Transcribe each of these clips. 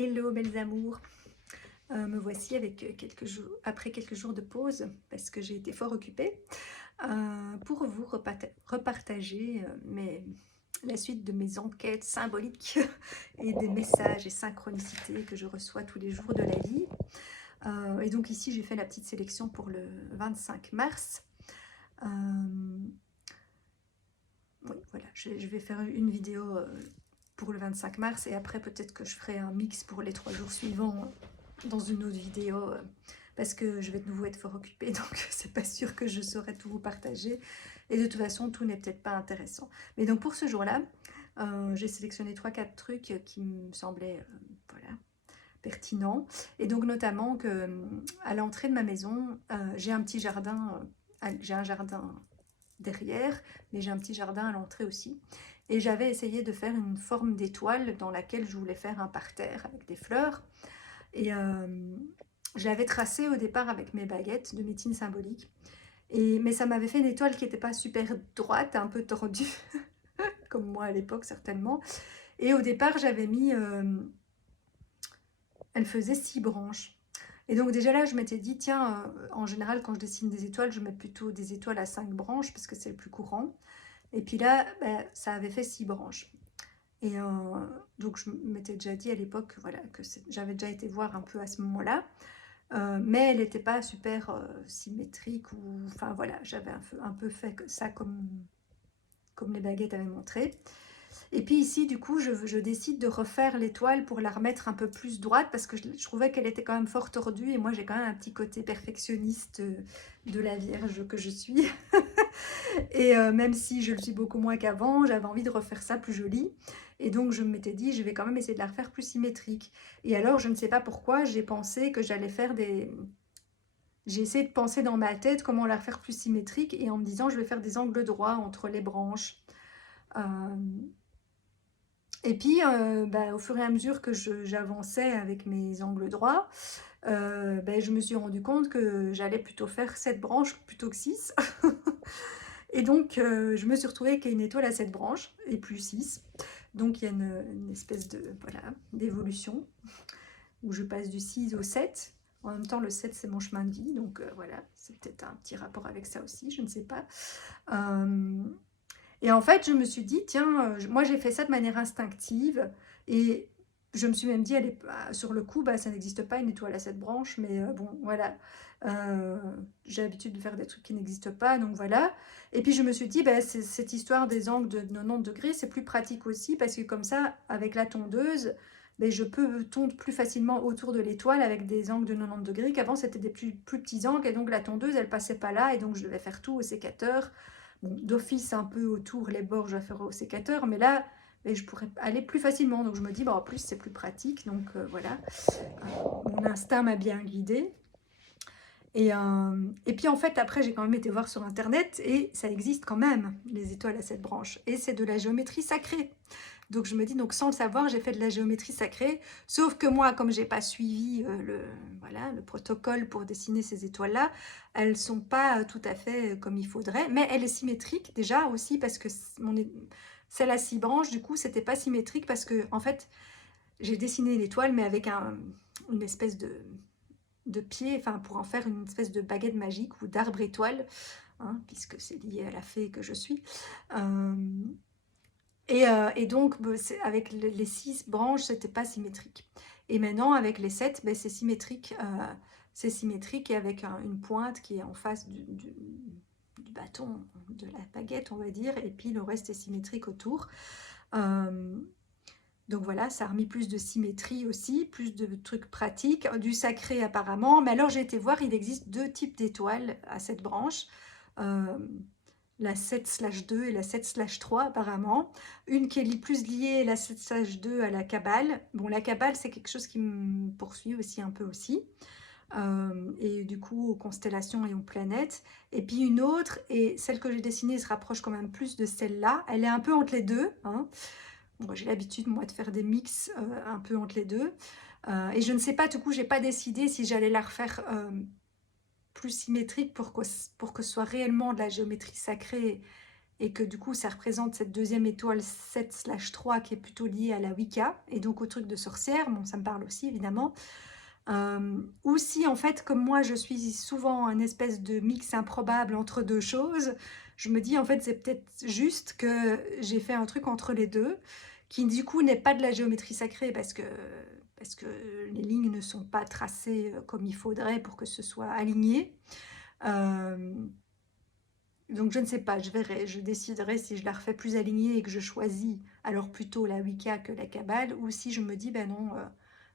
Hello belles amours, me voici avec après quelques jours de pause parce que j'ai été fort occupée pour vous repartager la suite de mes enquêtes symboliques et des messages et synchronicités que je reçois tous les jours de la vie. Et donc ici j'ai fait la petite sélection pour le 25 mars. Oui, voilà, je vais faire une vidéo pour le 25 mars et après peut-être que je ferai un mix pour les 3 jours suivants dans une autre vidéo parce que je vais de nouveau être fort occupée, donc c'est pas sûr que je saurai tout vous partager et de toute façon tout n'est peut-être pas intéressant. Mais donc pour ce jour-là, j'ai sélectionné 3-4 trucs qui me semblaient voilà, pertinents, et donc notamment que à l'entrée de ma maison, j'ai un petit jardin, j'ai un jardin derrière, mais j'ai un petit jardin à l'entrée aussi. Et j'avais essayé de faire une forme d'étoile dans laquelle je voulais faire un parterre avec des fleurs. Et je l'avais tracé au départ avec mes baguettes de médecine symbolique. Mais ça m'avait fait une étoile qui n'était pas super droite, un peu tordue, comme moi à l'époque certainement. Et au départ, j'avais mis... elle faisait 6 branches. Et donc déjà là, je m'étais dit, tiens, en général, quand je dessine des étoiles, je mets plutôt des étoiles à 5 branches, parce que c'est le plus courant. Et puis là, bah, ça avait fait 6 branches. Et donc je m'étais déjà dit à l'époque voilà, que j'avais déjà été voir un peu à ce moment-là. Mais elle n'était pas super symétrique. Enfin voilà, j'avais un peu fait ça comme les baguettes avaient montré. Et puis ici, du coup, je décide de refaire l'étoile pour la remettre un peu plus droite parce que je trouvais qu'elle était quand même fort tordue et moi j'ai quand même un petit côté perfectionniste de la Vierge que je suis. Et même si je le suis beaucoup moins qu'avant, j'avais envie de refaire ça plus joli. Et donc je m'étais dit, je vais quand même essayer de la refaire plus symétrique. Et alors, je ne sais pas pourquoi, j'ai pensé que j'allais faire des... J'ai essayé de penser dans ma tête comment la refaire plus symétrique et en me disant, je vais faire des angles droits entre les branches. Euh, Et puis, bah, au fur et à mesure que j'avançais avec mes angles droits, bah, je me suis rendu compte que j'allais plutôt faire 7 branches plutôt que 6. Et donc, je me suis retrouvée avec une étoile à 7 branches et plus 6. Donc, il y a une espèce de, voilà, d'évolution où je passe du 6 au 7. En même temps, le 7, c'est mon chemin de vie. Donc, voilà, c'est peut-être un petit rapport avec ça aussi, je ne sais pas. Euh, et en fait, je me suis dit, tiens, moi j'ai fait ça de manière instinctive. Et je me suis même dit, allez, sur le coup, bah, ça n'existe pas une étoile à 7 branches. Mais bon, voilà. Euh, j'ai l'habitude de faire des trucs qui n'existent pas, donc voilà. Et puis je me suis dit, bah, cette histoire des angles de 90 degrés, c'est plus pratique aussi. Parce que comme ça, avec la tondeuse, ben, je peux tondre plus facilement autour de l'étoile avec des angles de 90 degrés. Qu'avant, c'était des plus petits angles. Et donc la tondeuse, elle passait pas là. Et donc je devais faire tout au sécateur. Bon, d'office un peu autour, les bords, je vais faire au sécateur, mais là, je pourrais aller plus facilement. Donc je me dis, bah, en plus, c'est plus pratique. Donc voilà, mon instinct m'a bien guidée. Et puis en fait, après, j'ai quand même été voir sur Internet et ça existe quand même, les étoiles à 7 branches. Et c'est de la géométrie sacrée. Donc je me dis, donc sans le savoir, j'ai fait de la géométrie sacrée. Sauf que moi, comme j'ai pas suivi voilà, le protocole pour dessiner ces étoiles-là, elles sont pas tout à fait comme il faudrait. Mais elle est symétrique déjà aussi parce que celle à 6 branches, du coup, c'était pas symétrique parce que en fait, j'ai dessiné l'étoile, mais avec une espèce de pied, enfin pour en faire une espèce de baguette magique ou d'arbre étoile, hein, puisque c'est lié à la fée que je suis. Euh, et donc, bah, avec les 6 branches, c'était pas symétrique. Et maintenant, avec les 7, ben, c'est symétrique. C'est symétrique et avec une pointe qui est en face du bâton, de la baguette, on va dire. Et puis, le reste est symétrique autour. Donc voilà, ça a remis plus de symétrie aussi, plus de trucs pratiques, du sacré apparemment. Mais alors, j'ai été voir, il existe 2 types d'étoiles à 7 branches. Euh, la 7/2 et la 7/3 apparemment. Une qui est plus liée, la 7/2, à la Kabbale. Bon, la Kabbale, c'est quelque chose qui me poursuit aussi un peu aussi. Et du coup, aux constellations et aux planètes. Et puis une autre, et celle que j'ai dessinée se rapproche quand même plus de celle-là. Elle est un peu entre les deux. Hein. Bon, j'ai l'habitude, moi, de faire des mix un peu entre les deux. Et je ne sais pas, du coup, j'ai pas décidé si j'allais la refaire plus symétrique pour que ce soit réellement de la géométrie sacrée et que du coup ça représente cette deuxième étoile 7/3 qui est plutôt liée à la Wicca et donc au truc de sorcière, bon ça me parle aussi évidemment. Ou si en fait comme moi je suis souvent un espèce de mix improbable entre deux choses, je me dis en fait c'est peut-être juste que j'ai fait un truc entre les deux, qui du coup n'est pas de la géométrie sacrée parce que les lignes ne sont pas tracées comme il faudrait pour que ce soit aligné. Euh, donc je ne sais pas, je verrai, je déciderai si je la refais plus alignée et que je choisis alors plutôt la Wicca que la Kabbale, ou si je me dis ben non,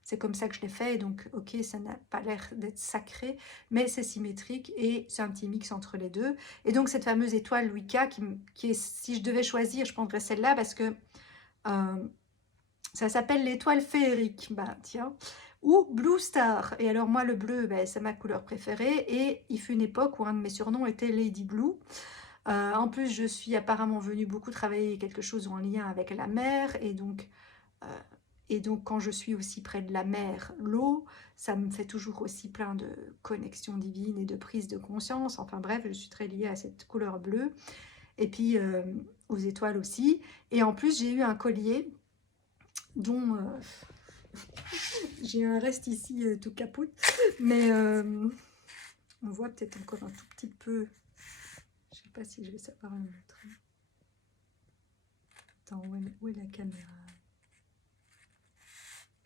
c'est comme ça que je l'ai fait, et donc ok, ça n'a pas l'air d'être sacré, mais c'est symétrique et c'est un petit mix entre les deux. Et donc cette fameuse étoile Wicca qui est, si je devais choisir, je prendrais celle-là parce que euh, ça s'appelle l'étoile féerique, bah tiens, ou Blue Star. Et alors moi le bleu, ben, c'est ma couleur préférée, et il fut une époque où un de mes surnoms était Lady Blue. En plus, je suis apparemment venue beaucoup travailler quelque chose en lien avec la mer, euh, et donc quand je suis aussi près de la mer, l'eau, ça me fait toujours aussi plein de connexions divines et de prise de conscience. Enfin bref, je suis très liée à cette couleur bleue, et puis aux étoiles aussi. Et en plus, j'ai eu un collier dont j'ai un reste ici tout capote, mais on voit peut-être encore un tout petit peu. Je sais pas si je vais savoir le montrer. Attends, où est la caméra?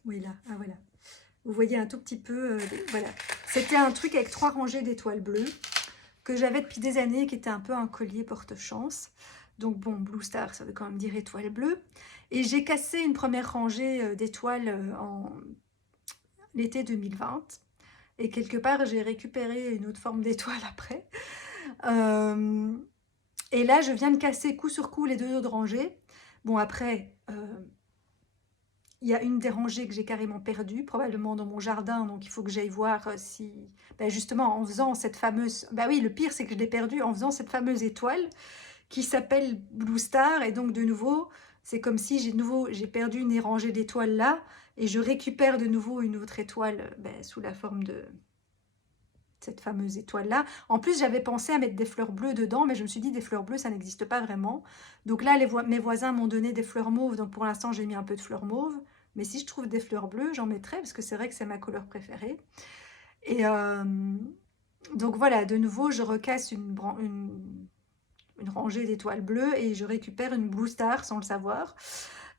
Oui, là, ah voilà. Vous voyez un tout petit peu, voilà. C'était un truc avec 3 rangées d'étoiles bleues que j'avais depuis des années, qui était un peu un collier porte-chance. Donc bon, Blue Star, ça veut quand même dire étoile bleue. Et j'ai cassé une première rangée d'étoiles en l'été 2020. Et quelque part, j'ai récupéré une autre forme d'étoile après. Et là, je viens de casser coup sur coup les 2 autres rangées. Bon, après, il y a une des rangées que j'ai carrément perdue, probablement dans mon jardin, donc il faut que j'aille voir si... Ben justement, en faisant cette fameuse... Ben oui, le pire, c'est que je l'ai perdue en faisant cette fameuse étoile qui s'appelle Blue Star, et donc de nouveau, c'est comme si j'ai perdu une des rangées d'étoiles là, et je récupère de nouveau une autre étoile sous la forme de cette fameuse étoile-là. En plus, j'avais pensé à mettre des fleurs bleues dedans, mais je me suis dit, des fleurs bleues, ça n'existe pas vraiment. Donc là, mes voisins m'ont donné des fleurs mauves, donc pour l'instant, j'ai mis un peu de fleurs mauves. Mais si je trouve des fleurs bleues, j'en mettrai, parce que c'est vrai que c'est ma couleur préférée. Et donc voilà, de nouveau, je recasse une rangée d'étoiles bleues et je récupère une Blue Star sans le savoir.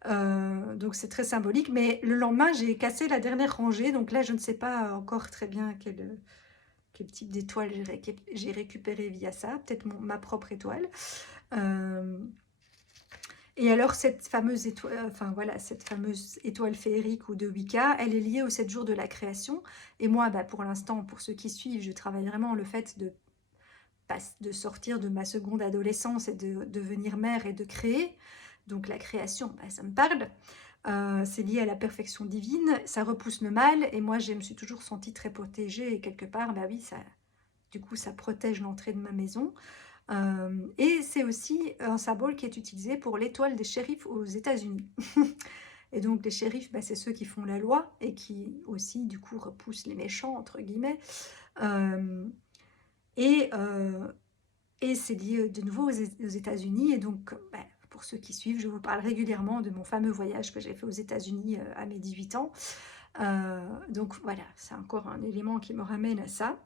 Donc c'est très symbolique. Mais le lendemain, j'ai cassé la dernière rangée, donc là, je ne sais pas encore très bien quel type d'étoile j'ai récupéré via ça, peut-être ma propre étoile. Et alors cette fameuse étoile, enfin voilà, cette fameuse étoile féerique ou de Wicca, elle est liée aux 7 jours de la création. Et moi, pour l'instant, pour ceux qui suivent, je travaille vraiment le fait de sortir de ma seconde adolescence et de devenir mère et de créer. Donc la création, ça me parle. C'est lié à la perfection divine, ça repousse le mal, et moi je me suis toujours sentie très protégée, et quelque part, oui, du coup ça protège l'entrée de ma maison. Et c'est aussi un symbole qui est utilisé pour l'étoile des shérifs aux États-Unis. Et donc les shérifs, c'est ceux qui font la loi et qui aussi du coup repoussent les méchants, entre guillemets. Et c'est lié de nouveau aux États-Unis. Et donc, pour ceux qui suivent, je vous parle régulièrement de mon fameux voyage que j'ai fait aux États-Unis à mes 18 ans. Donc voilà, c'est encore un élément qui me ramène à ça.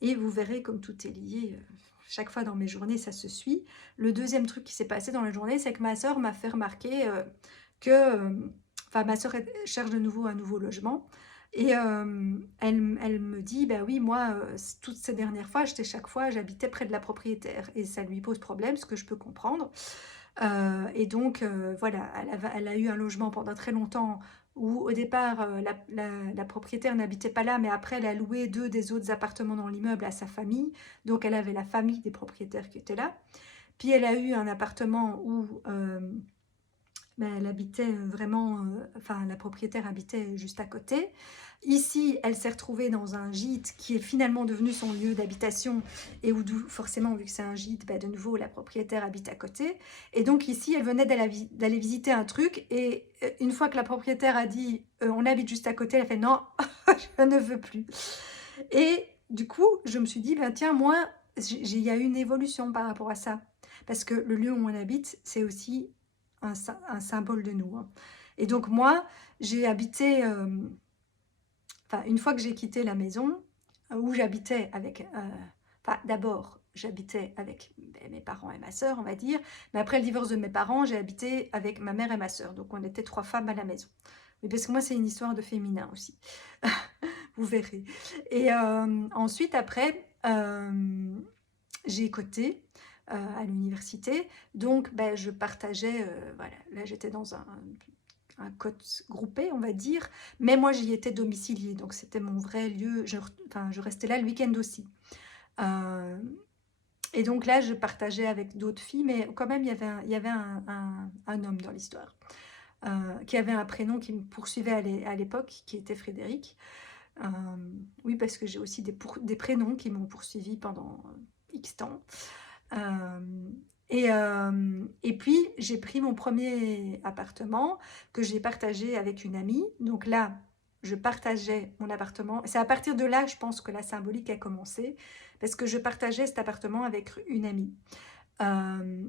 Et vous verrez comme tout est lié. Chaque fois dans mes journées, ça se suit. Le deuxième truc qui s'est passé dans la journée, c'est que ma sœur m'a fait remarquer ma sœur cherche de nouveau un nouveau logement. Et elle me dit, oui, moi, toutes ces dernières fois, chaque fois, j'habitais près de la propriétaire. Et ça lui pose problème, ce que je peux comprendre. Et donc, voilà, elle a eu un logement pendant très longtemps où, au départ, la propriétaire n'habitait pas là, mais après, elle a loué 2 des autres appartements dans l'immeuble à sa famille. Donc, elle avait la famille des propriétaires qui étaient là. Puis, elle a eu un appartement où elle habitait vraiment, la propriétaire habitait juste à côté. Ici, elle s'est retrouvée dans un gîte qui est finalement devenu son lieu d'habitation, et où forcément, vu que c'est un gîte, de nouveau, la propriétaire habite à côté. Et donc ici, elle venait d'aller visiter un truc, et une fois que la propriétaire a dit « on habite juste à côté », elle a fait « non, je ne veux plus ». Et du coup, je me suis dit « tiens, moi, il y a eu une évolution par rapport à ça ». parce que le lieu où on habite, c'est aussi un symbole de nous, hein. Et donc moi, j'ai habité, enfin, une fois que j'ai quitté la maison où j'habitais avec, enfin, d'abord, j'habitais avec mes parents et ma sœur, on va dire, mais après le divorce de mes parents, j'ai habité avec ma mère et ma sœur, donc on était 3 femmes à la maison. Mais parce que moi, c'est une histoire de féminin aussi, vous verrez. Et ensuite, après, j'ai coté à l'université, donc ben, je partageais, voilà, là j'étais dans un cote groupé, on va dire, mais moi j'y étais domiciliée, donc c'était mon vrai lieu, enfin, je restais là le week-end aussi. Euh, et donc là, je partageais avec d'autres filles, mais quand même, il y avait un homme dans l'histoire, qui avait un prénom qui me poursuivait à l'époque, qui était Frédéric. Euh, oui, parce que j'ai aussi des prénoms qui m'ont poursuivi pendant X temps. Euh, et puis, j'ai pris mon premier appartement que j'ai partagé avec une amie. Donc là, je partageais mon appartement. C'est à partir de là, je pense que la symbolique a commencé, parce que je partageais cet appartement avec une amie. Euh,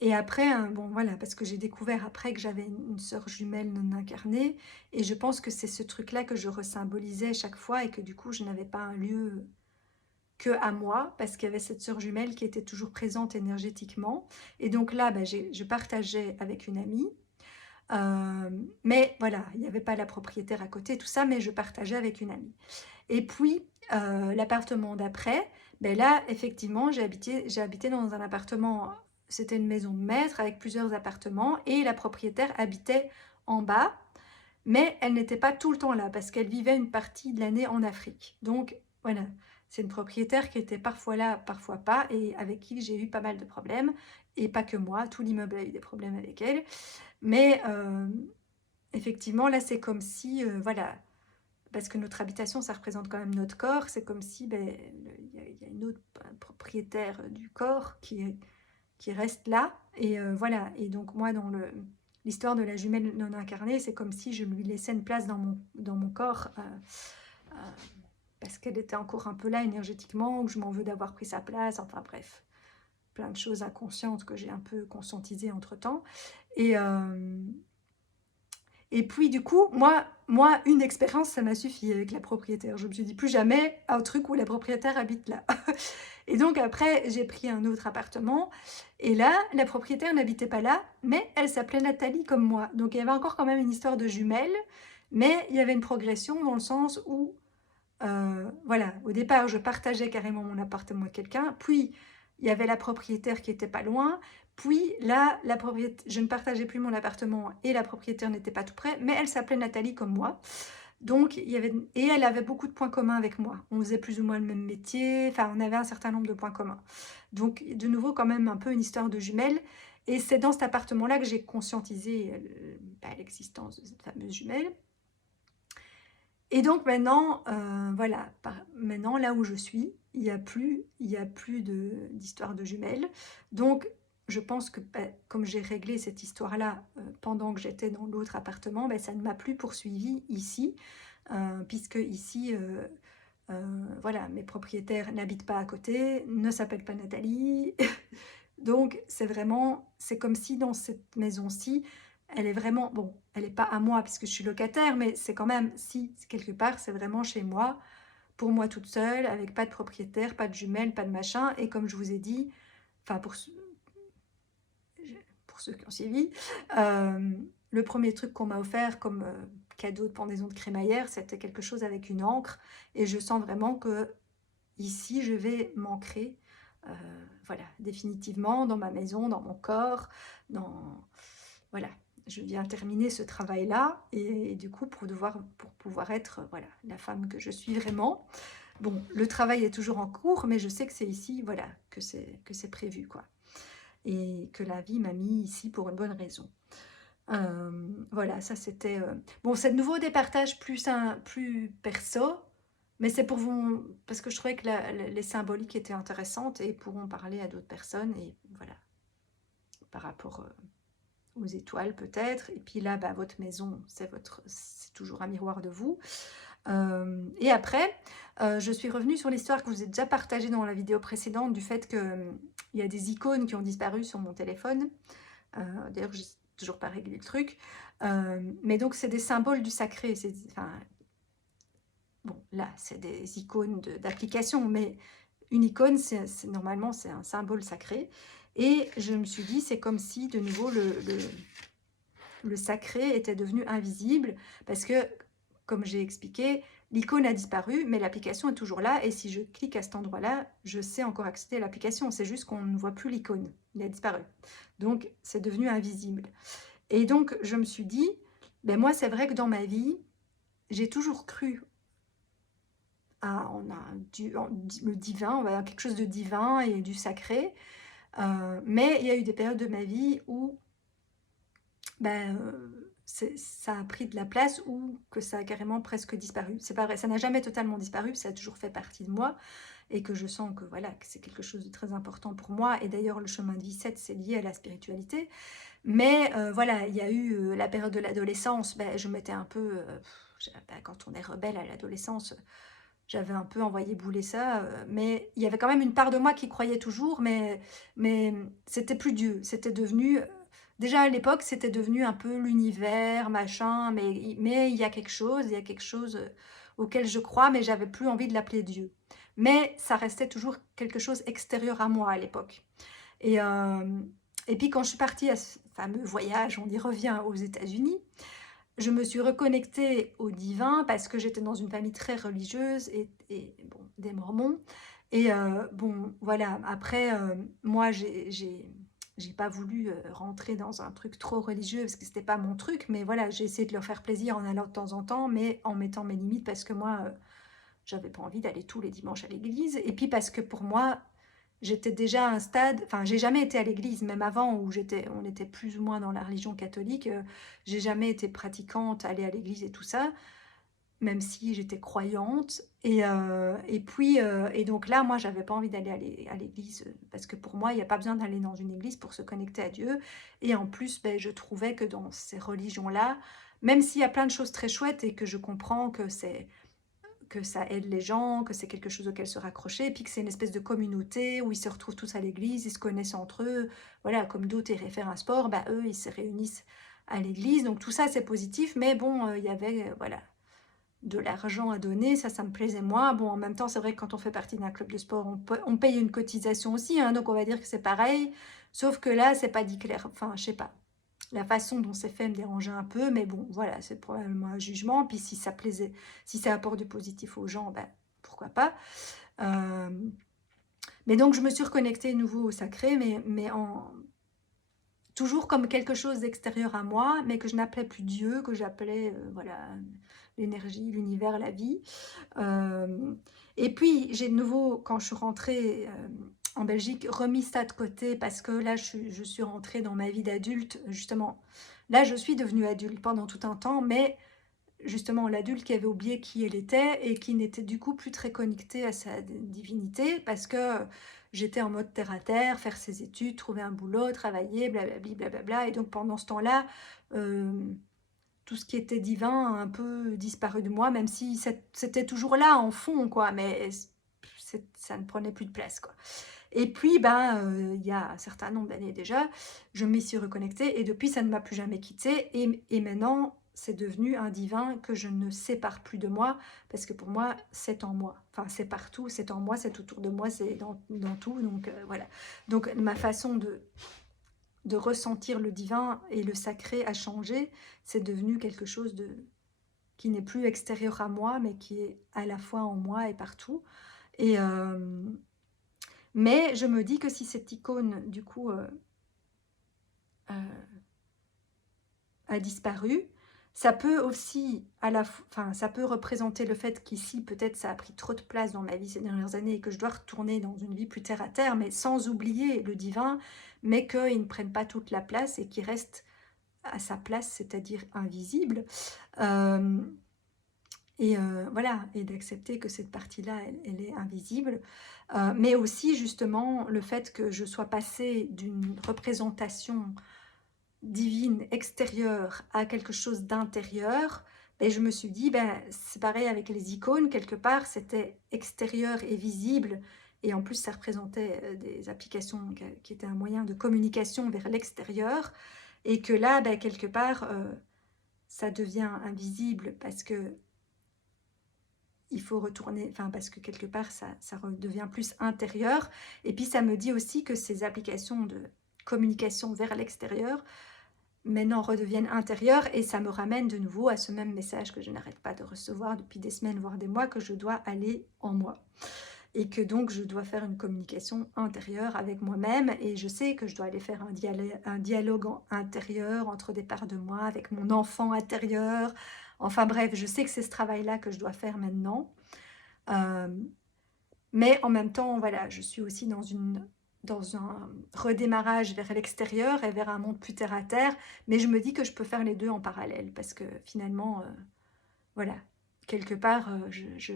et après, bon voilà, parce que j'ai découvert après que j'avais une sœur jumelle non incarnée, et je pense que c'est ce truc-là que je resymbolisais chaque fois, et que du coup, je n'avais pas un lieu que à moi, parce qu'il y avait cette sœur jumelle qui était toujours présente énergétiquement. Et donc là, bah, je partageais avec une amie. Mais voilà, il n'y avait pas la propriétaire à côté, tout ça, mais je partageais avec une amie. Et puis, l'appartement d'après, ben là, effectivement, j'ai habité dans un appartement, c'était une maison de maître avec plusieurs appartements, et la propriétaire habitait en bas, mais elle n'était pas tout le temps là, parce qu'elle vivait une partie de l'année en Afrique. Donc, voilà, c'est une propriétaire qui était parfois là, parfois pas, et avec qui j'ai eu pas mal de problèmes, et pas que moi, tout l'immeuble a eu des problèmes avec elle. Mais effectivement, là, c'est comme si, voilà, parce que notre habitation, ça représente quand même notre corps, c'est comme si ben, il y a une autre propriétaire du corps qui reste là. Et voilà, et donc moi, dans l'histoire de la jumelle non incarnée, c'est comme si je lui laissais une place dans mon corps, euh, parce qu'elle était encore un peu là énergétiquement, que je m'en veux d'avoir pris sa place, enfin bref, plein de choses inconscientes que j'ai un peu conscientisées entre-temps. Et, et puis du coup, moi, une expérience, ça m'a suffi avec la propriétaire. Je me suis dit plus jamais un truc où la propriétaire habite là. Et donc après, j'ai pris un autre appartement. Et là, la propriétaire n'habitait pas là, mais elle s'appelait Nathalie comme moi. Donc il y avait encore quand même une histoire de jumelles, mais il y avait une progression dans le sens où, voilà, au départ, je partageais carrément mon appartement avec quelqu'un. Puis, il y avait la propriétaire qui était pas loin. Puis là, je ne partageais plus mon appartement et la propriétaire n'était pas tout près, mais elle s'appelait Nathalie comme moi. Donc, et elle avait beaucoup de points communs avec moi. On faisait plus ou moins le même métier, enfin, on avait un certain nombre de points communs. Donc, de nouveau, quand même un peu une histoire de jumelles. Et c'est dans cet appartement-là que j'ai conscientisé l'existence de cette fameuse jumelle. Et donc maintenant, voilà, maintenant là où je suis, il n'y a plus d'histoire de jumelles. Donc je pense que comme j'ai réglé cette histoire-là pendant que j'étais dans l'autre appartement, ça ne m'a plus poursuivi ici, puisque ici, voilà, mes propriétaires n'habitent pas à côté, ne s'appellent pas Nathalie. Donc c'est comme si dans cette maison-ci, elle est vraiment, bon, elle n'est pas à moi puisque je suis locataire, mais c'est quand même, si, quelque part, c'est vraiment chez moi, pour moi toute seule, avec pas de propriétaire, pas de jumelles, pas de machin. Et comme je vous ai dit, enfin pour ceux qui ont suivi, le premier truc qu'on m'a offert comme cadeau de pendaison de crémaillère, c'était quelque chose avec une encre. Et je sens vraiment que ici, je vais m'ancrer, voilà, définitivement dans ma maison, dans mon corps, voilà, je viens terminer ce travail-là et du coup pour pouvoir être, voilà, la femme que je suis vraiment. Bon, le travail est toujours en cours, mais je sais que c'est ici, voilà, que c'est prévu, quoi. Et que la vie m'a mis ici pour une bonne raison. Voilà, ça c'était... Bon, c'est de nouveau des partages plus perso, mais c'est pour vous... Parce que je trouvais que les symboliques étaient intéressantes et pourront parler à d'autres personnes. Et voilà, par rapport aux étoiles peut-être. Et puis là, votre maison, c'est toujours un miroir de vous. Et après, je suis revenue sur l'histoire que je vous ai déjà partagée dans la vidéo précédente du fait que il y a des icônes qui ont disparu sur mon téléphone. D'ailleurs, j'ai toujours pas réglé le truc. Mais donc, c'est des symboles du sacré. Enfin, bon, là, c'est des icônes d'applications, mais une icône, normalement, c'est un symbole sacré. Et je me suis dit, c'est comme si, de nouveau, le sacré était devenu invisible, parce que, comme j'ai expliqué, l'icône a disparu, mais l'application est toujours là, et si je clique à cet endroit-là, je sais encore accéder à l'application, c'est juste qu'on ne voit plus l'icône, il a disparu. Donc, c'est devenu invisible. Et donc, je me suis dit, ben moi, c'est vrai que dans ma vie, j'ai toujours cru le divin, on va dire quelque chose de divin et du sacré, mais il y a eu des périodes de ma vie où ben, ça a pris de la place ou que ça a carrément presque disparu. C'est pas vrai, ça n'a jamais totalement disparu, ça a toujours fait partie de moi et que je sens que voilà, que c'est quelque chose de très important pour moi. Et d'ailleurs, le chemin de vie 7, c'est lié à la spiritualité. Mais voilà, il y a eu la période de l'adolescence, ben, je m'étais un peu, ben, quand on est rebelle à l'adolescence, j'avais un peu envoyé bouler ça, mais il y avait quand même une part de moi qui croyait toujours, mais c'était plus Dieu. C'était devenu, déjà à l'époque, c'était devenu un peu l'univers, machin, mais il y a quelque chose auquel je crois, mais j'avais plus envie de l'appeler Dieu. Mais ça restait toujours quelque chose extérieur à moi à l'époque. Et, et puis quand je suis partie à ce fameux voyage, on y revient aux États-Unis, je me suis reconnectée au divin parce que j'étais dans une famille très religieuse et bon, des Mormons. Et bon, voilà, après, moi, j'ai pas voulu rentrer dans un truc trop religieux parce que c'était pas mon truc, mais voilà, j'ai essayé de leur faire plaisir en allant de temps en temps, mais en mettant mes limites parce que moi, j'avais pas envie d'aller tous les dimanches à l'église. Et puis parce que pour moi, j'étais déjà à un stade, enfin j'ai jamais été à l'église, même avant où on était plus ou moins dans la religion catholique, j'ai jamais été pratiquante, aller à l'église et tout ça, même si j'étais croyante. Et puis, et donc là, moi, j'avais pas envie d'aller à l'église, parce que pour moi, il n'y a pas besoin d'aller dans une église pour se connecter à Dieu. Et en plus, ben, je trouvais que dans ces religions-là, même s'il y a plein de choses très chouettes et que je comprends que ça aide les gens, que c'est quelque chose auquel se raccrocher, et puis que c'est une espèce de communauté où ils se retrouvent tous à l'église, ils se connaissent entre eux, voilà, comme d'autres iraient faire un sport, bah eux, ils se réunissent à l'église, donc tout ça c'est positif, mais bon, il y avait, voilà, de l'argent à donner, ça me plaisait moins. Bon, en même temps, c'est vrai que quand on fait partie d'un club de sport, on paye une cotisation aussi, hein, donc on va dire que c'est pareil, sauf que là, c'est pas dit clair, enfin, je sais pas. La façon dont c'est fait me dérangeait un peu, mais bon, voilà, c'est probablement un jugement. Puis si ça plaisait, si ça apporte du positif aux gens, ben, pourquoi pas. Euh, mais donc, je me suis reconnectée de nouveau au sacré, mais toujours comme quelque chose d'extérieur à moi, mais que je n'appelais plus Dieu, que j'appelais, voilà, l'énergie, l'univers, la vie. Euh, et puis, j'ai de nouveau, quand je suis rentrée en Belgique, remis ça de côté parce que là, je suis rentrée dans ma vie d'adulte, justement. Là, je suis devenue adulte pendant tout un temps, mais justement, l'adulte qui avait oublié qui elle était et qui n'était du coup plus très connectée à sa divinité parce que j'étais en mode terre à terre, faire ses études, trouver un boulot, travailler, blablabli, blablabla. Et donc, pendant ce temps-là, euh, tout ce qui était divin a un peu disparu de moi, même si c'était toujours là en fond, quoi, mais ça ne prenait plus de place, quoi. Et puis, ben, il y a un certain nombre d'années déjà, je m'y suis reconnectée et depuis, ça ne m'a plus jamais quittée. Et maintenant, c'est devenu un divin que je ne sépare plus de moi parce que pour moi, c'est en moi. Enfin, c'est partout, c'est en moi, c'est autour de moi, c'est dans tout. Donc, voilà. Donc, ma façon de ressentir le divin et le sacré a changé. C'est devenu quelque chose qui n'est plus extérieur à moi, mais qui est à la fois en moi et partout. Et, mais je me dis que si cette icône, du coup, euh, a disparu, ça peut aussi, enfin, ça peut représenter le fait qu'ici, peut-être, ça a pris trop de place dans ma vie ces dernières années et que je dois retourner dans une vie plus terre à terre, mais sans oublier le divin, mais qu'il ne prenne pas toute la place et qu'il reste à sa place, c'est-à-dire invisible. Euh, et voilà, et d'accepter que cette partie-là, elle est invisible. Mais aussi, justement, le fait que je sois passée d'une représentation divine extérieure à quelque chose d'intérieur, et je me suis dit, ben, c'est pareil avec les icônes, quelque part, c'était extérieur et visible, et en plus ça représentait, des applications qui étaient un moyen de communication vers l'extérieur et que là, bah, quelque part, ça devient invisible parce que il faut retourner, enfin parce que quelque part ça redevient plus intérieur et puis ça me dit aussi que ces applications de communication vers l'extérieur, maintenant redeviennent intérieures et ça me ramène de nouveau à ce même message que je n'arrête pas de recevoir depuis des semaines, voire des mois, que je dois aller en moi. Et que donc je dois faire une communication intérieure avec moi-même et je sais que je dois aller faire un dialogue intérieur entre des parts de moi, avec mon enfant intérieur. Enfin bref, je sais que c'est ce travail-là que je dois faire maintenant. Euh, mais en même temps, voilà, je suis aussi dans un redémarrage vers l'extérieur et vers un monde plus terre à terre. Mais je me dis que je peux faire les deux en parallèle parce que finalement, voilà, quelque part, je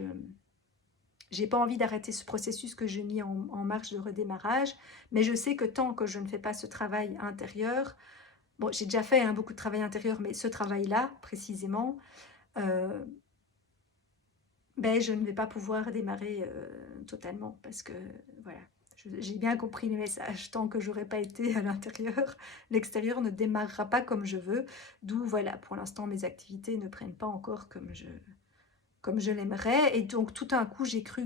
j'ai pas envie d'arrêter ce processus que j'ai mis en marche de redémarrage, mais je sais que tant que je ne fais pas ce travail intérieur, bon, j'ai déjà fait hein, beaucoup de travail intérieur, mais ce travail-là, précisément, euh, ben, je ne vais pas pouvoir démarrer totalement parce que, voilà, j'ai bien compris les messages. Tant que j'aurai pas été à l'intérieur, l'extérieur ne démarrera pas comme je veux. D'où, voilà, pour l'instant, mes activités ne prennent pas encore comme je l'aimerais. Et donc, tout d'un coup, j'ai cru